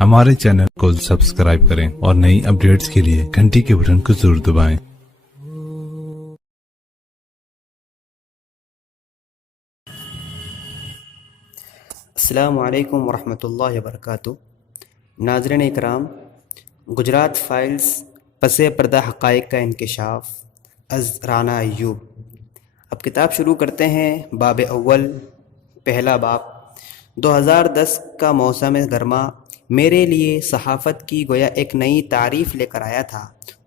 हमारे चैनल को सब्सक्राइब करें और नई अपडेट्स के लिए घंटी के बटन को जरूर दबाएं। अस्सलामु अलैकुम वरहमतुल्लाहि वबरकातुहू। नाज़रीन इकराम, गुजरात फाइल्स पसे पर्दा हक़ाइक़ का इंकशाफ अज़ राना अय्यूब। अब किताब शुरू करते हैं। बाब अव्वल, पहला बाब। 2010 का मौसम गर्मा मेरे लिए सहाफ़त की गोया एक नई तारीफ़ लेकर आया था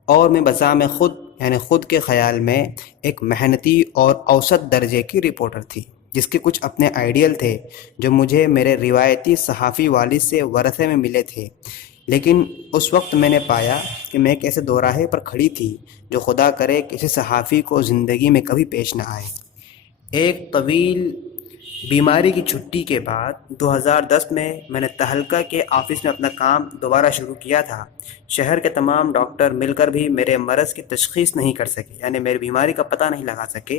और मैं बज़ाम ख़ुद यानी ख़ुद के ख़याल में एक मेहनती और औसत दर्जे की रिपोर्टर थी, जिसके कुछ अपने आइडियल थे जो मुझे मेरे रिवायती सहाफ़ी वालिद से वरसे में मिले थे। लेकिन उस वक्त मैंने पाया कि मैं एक ऐसे दोराहे पर खड़ी थी जो खुदा करे किसी सहाफ़ी को ज़िंदगी में कभी पेश न आए। एक तवील बीमारी की छुट्टी के बाद 2010 में मैंने तहलका के ऑफ़िस में अपना काम दोबारा शुरू किया था। शहर के तमाम डॉक्टर मिलकर भी मेरे मरज़ की तशख़ीस नहीं कर सके, यानी मेरी बीमारी का पता नहीं लगा सके।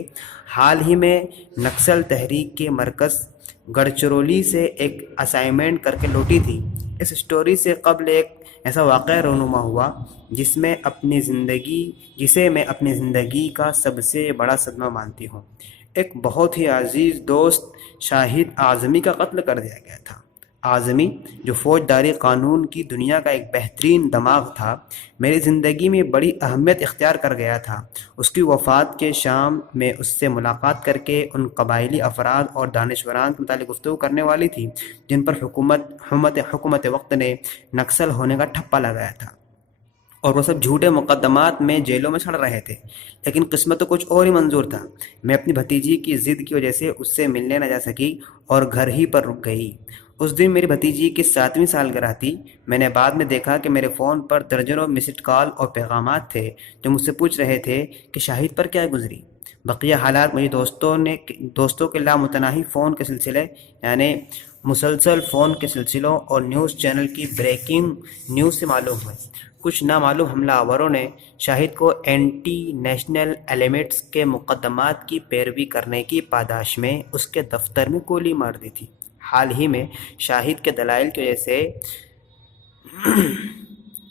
हाल ही में नक्सल तहरीक के मरकज़ गढ़चिरौली से एक असाइनमेंट करके लौटी थी। इस स्टोरी से कबल एक ऐसा वाक़या रूनुमा हुआ जिसे मैं अपनी ज़िंदगी का सबसे बड़ा सदमा मानती हूँ। एक बहुत ही अजीज़ दोस्त शाहिद आज़मी का कत्ल कर दिया गया था। आज़मी, जो फ़ौजदारी क़ानून की दुनिया का एक बेहतरीन दिमाग था, मेरी ज़िंदगी में बड़ी अहमियत इख्तियार कर गया था। उसकी वफ़ात के शाम में उससे मुलाकात करके उन कबायली अफराद और दानिशवरान के मुतालिक गुफ्तगू करने वाली थी जिन पर हुकूमत वक्त ने नक्सल होने का ठप्पा लगाया था, और वो सब झूठे मुकदमात में जेलों में सड़ रहे थे। लेकिन किस्मत तो कुछ और ही मंजूर था। मैं अपनी भतीजी की ज़िद की वजह से उससे मिलने न जा सकी और घर ही पर रुक गई। उस दिन मेरी भतीजी की 7वीं सालगिरह थी। मैंने बाद में देखा कि मेरे फ़ोन पर दर्जनों मिस्ड कॉल और पैगामात थे जो मुझसे पूछ रहे थे कि शाहिद पर क्या गुजरी। बकिया हालात मुझे दोस्तों के लामुतनाही फ़ोन के सिलसिले, यानी मुसलसल फ़ोन के सिलसिलों और न्यूज़ चैनल की ब्रेकिंग न्यूज़ से मालूम हुए। कुछ नामालूम हमलावरों ने शाहिद को एंटी नेशनल एलिमेंट्स के मुकदमात की पैरवी करने की पादाश में उसके दफ्तर में गोली मार दी थी। हाल ही में शाहिद के दलाइल की वजह से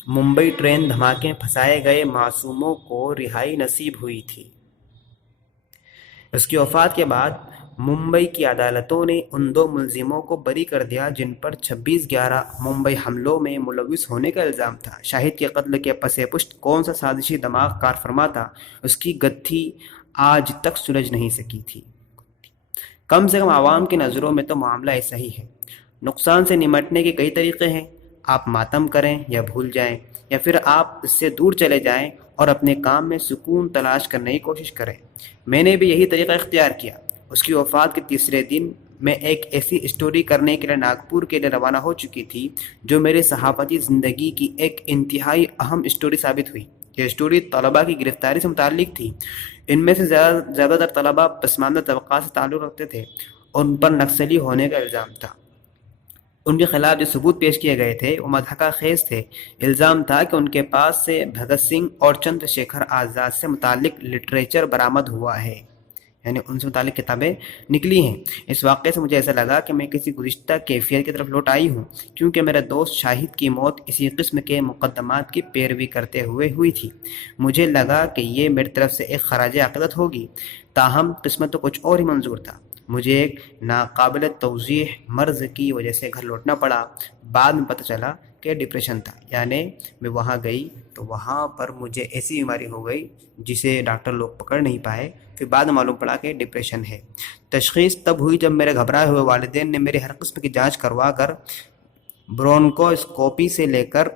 मुंबई ट्रेन धमाके में फंसाए गए मासूमों को रिहाई नसीब हुई थी। उसकी वफ़ात के बाद मुंबई की अदालतों ने उन 2 मुलजिमों को बरी कर दिया जिन पर 26/11 मुंबई हमलों में मुलविस होने का इल्ज़ाम था। शाहिद के कत्ल के पसे पुष्ट कौन सा साजिशी दिमाग कारफरमा था, उसकी गत्थी आज तक सुलझ नहीं सकी थी। कम से कम आवाम की नज़रों में तो मामला ऐसा ही है। नुकसान से निमटने के कई तरीक़े हैं। आप मातम करें या भूल जाएं, या फिर आप इससे दूर चले जाएं और अपने काम में सुकून तलाश करने की कोशिश करें। मैंने भी यही तरीक़ा इख्तियार किया। उसकी वफ़ात के तीसरे दिन मैं एक ऐसी स्टोरी करने के लिए नागपुर के लिए रवाना हो चुकी थी जो मेरी सहाफ़ती ज़िंदगी की एक इंतहाई अहम स्टोरी साबित हुई। यह स्टोरी तलबा की गिरफ़्तारी से मुताल्लिक़ थी। इनमें से ज़्यादातर तलबा पसमानदा तबक़ात से ताल्लुक़ रखते थे और उन पर नक्सली होने का इल्ज़ाम था। उनके ख़िलाफ़ जो सबूत पेश किए गए थे वो मज़हका खेज़ थे। इल्ज़ाम था कि उनके पास से भगत सिंह और चंद्रशेखर आज़ाद से मुताल्लिक़ लिटरेचर बरामद हुआ है, यानी उनसे मुताल्लिक़ किताबें निकली हैं। इस वाक़े से मुझे ऐसा लगा कि मैं किसी गुज़िश्ता कैफ़ियत की तरफ लौट आई हूँ, क्योंकि मेरा दोस्त शाहिद की मौत इसी किस्म के मुकदमात की पैरवी करते हुए हुई थी। मुझे लगा कि ये मेरी तरफ से एक ख़राज अक़ीदत होगी, ताहम किस्मत तो कुछ और ही मंजूर था। मुझे एक नाकाबिल तौज़ीह मर्ज़ की वजह से घर लौटना पड़ा। बाद में पता चला कि डिप्रेशन था, यानी मैं वहाँ गई तो वहाँ पर मुझे ऐसी बीमारी हो गई जिसे डॉक्टर लोग पकड़ नहीं पाए। फिर बाद में मालूम पड़ा कि डिप्रेशन है। तशख़ीस तब हुई जब मेरे घबराए हुए वालिदैन ने मेरी हर किस्म की जांच करवा कर ब्रोंकोस्कोपी से लेकर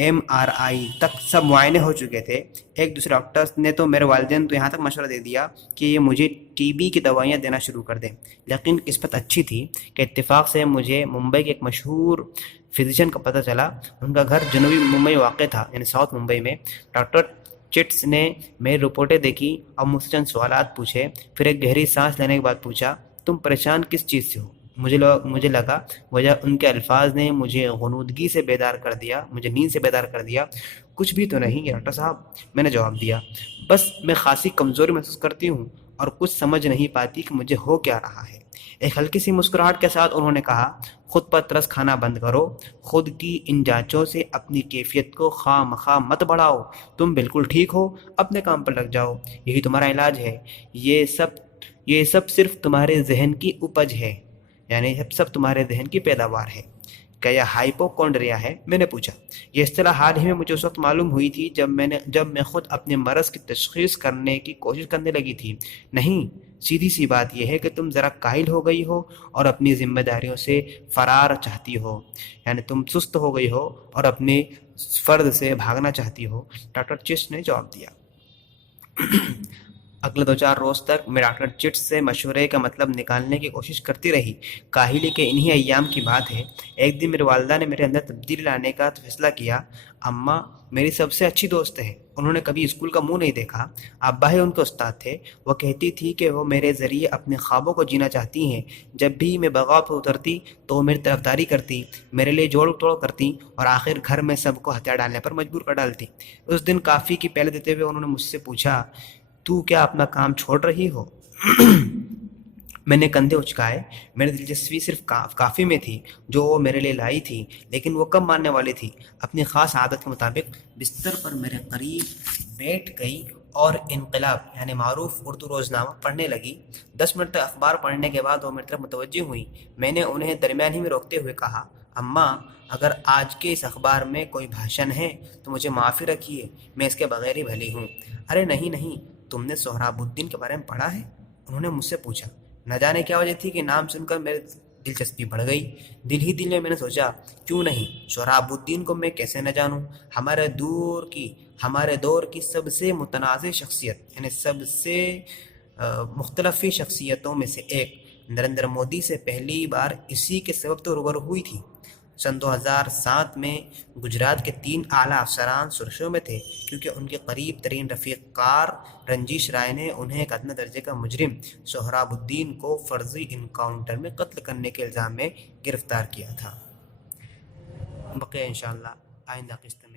MRI तक सब मुआयने हो चुके थे। एक दूसरे डॉक्टर्स ने तो मेरे वालिदैन तो यहाँ तक मशवरा दे दिया कि ये मुझे TB की दवाइयाँ देना शुरू कर दें। लेकिन किस्मत अच्छी थी कि इत्तेफाक से मुझे मुंबई के एक मशहूर फिजिशियन का पता चला। उनका घर जनूबी मुंबई वाक़ था, यानी साउथ मुंबई में। डॉक्टर चिट्स ने मेरी रिपोर्टें देखी और मुझसे चंद सवालात पूछे। फिर एक गहरी सांस लेने के बाद पूछा, तुम परेशान किस चीज़ से हो? मुझे लगा वजह उनके अल्फाज ने मुझे ग़ुनूदगी से बेदार कर दिया, मुझे नींद से बेदार कर दिया। कुछ भी तो नहीं डॉक्टर साहब, मैंने जवाब दिया। बस मैं खासी कमज़ोरी महसूस करती हूँ और कुछ समझ नहीं पाती कि मुझे हो क्या रहा है। एक हल्की सी मुस्कुराहट के साथ उन्होंने कहा, خود پر ترس کھانا بند کرو. خود کی ان جانچوں سے اپنی کیفیت کو خواہ مخواہ مت بڑھاؤ. تم بالکل ٹھیک ہو, اپنے کام پر لگ جاؤ, یہی تمہارا علاج ہے. یہ سب صرف تمہارے ذہن کی اپج ہے, یعنی سب تمہارے ذہن کی پیداوار ہے. کیا یہ ہائپوکونڈریا ہے؟ میں نے پوچھا. یہ اصطلاح حال ہی میں مجھے اس وقت معلوم ہوئی تھی جب میں خود اپنے مرض کی تشخیص کرنے کی کوشش کرنے لگی تھی. نہیں, سیدھی سی بات یہ ہے کہ تم ذرا کاہل ہو گئی ہو اور اپنی ذمہ داریوں سے فرار چاہتی ہو, یعنی تم سست ہو گئی ہو اور اپنے فرد سے بھاگنا چاہتی ہو, ڈاکٹر چسٹ نے جواب دیا. اگلے 2-4 روز تک میں ڈاکٹر چٹس سے مشورے کا مطلب نکالنے کی کوشش کرتی رہی. کاہلی کے انہی ایام کی بات ہے, ایک دن میری والدہ نے میرے اندر تبدیلی لانے کا فیصلہ کیا. اماں میری سب سے اچھی دوست ہے, انہوں نے کبھی اسکول کا منہ نہیں دیکھا. ابا ہی ان کے استاد تھے. وہ کہتی تھی کہ وہ میرے ذریعے اپنے خوابوں کو جینا چاہتی ہیں. جب بھی میں بغاؤ پر اترتی تو وہ میری طرفداری کرتی, میرے لیے جوڑ توڑ کرتی اور آخر گھر میں سب کو ہتھیار ڈالنے پر مجبور کر ڈالتی. اس دن کافی کی پہلے دیتے ہوئے انہوں نے مجھ سے پوچھا, تو کیا اپنا کام چھوڑ رہی ہو؟ میں نے کندھے اچکائے. میری دلچسپی صرف کافی میں تھی جو وہ میرے لیے لائی تھی, لیکن وہ کب ماننے والی تھی. اپنی خاص عادت کے مطابق بستر پر میرے قریب بیٹھ گئی اور انقلاب یعنی معروف اردو روزنامہ پڑھنے لگی. 10 منٹ تک اخبار پڑھنے کے بعد وہ میری طرف متوجہ ہوئی. میں نے انہیں درمیان ہی میں روکتے ہوئے کہا, اماں اگر آج کے اس اخبار میں کوئی بھاشن ہے تو مجھے معافی رکھیے, میں اس کے بغیر ہی بھلی ہوں. ارے نہیں, تم نے سہراب الدین کے بارے میں پڑھا ہے؟ انہوں نے مجھ سے پوچھا. نہ جانے کیا وجہ تھی کہ نام سن کر میری دلچسپی بڑھ گئی. دل ہی دل میں میں نے سوچا, کیوں نہیں, سہراب الدین کو میں کیسے نہ جانوں. ہمارے دور کی سب سے متنازع شخصیت یعنی سب سے مختلف شخصیتوں میں سے ایک, نریندر مودی سے پہلی بار اسی کے سبب تو روبرو ہوئی تھی. سن 2007 میں گجرات کے 3 اعلیٰ افسران سرخیوں میں تھے کیونکہ ان کے قریب ترین رفیق کار رنجیش رائے نے انہیں ایک ادنیٰ درجے کا مجرم سہراب الدین کو فرضی انکاؤنٹر میں قتل کرنے کے الزام میں گرفتار کیا تھا. بقیہ انشاءاللہ آئندہ قسط میں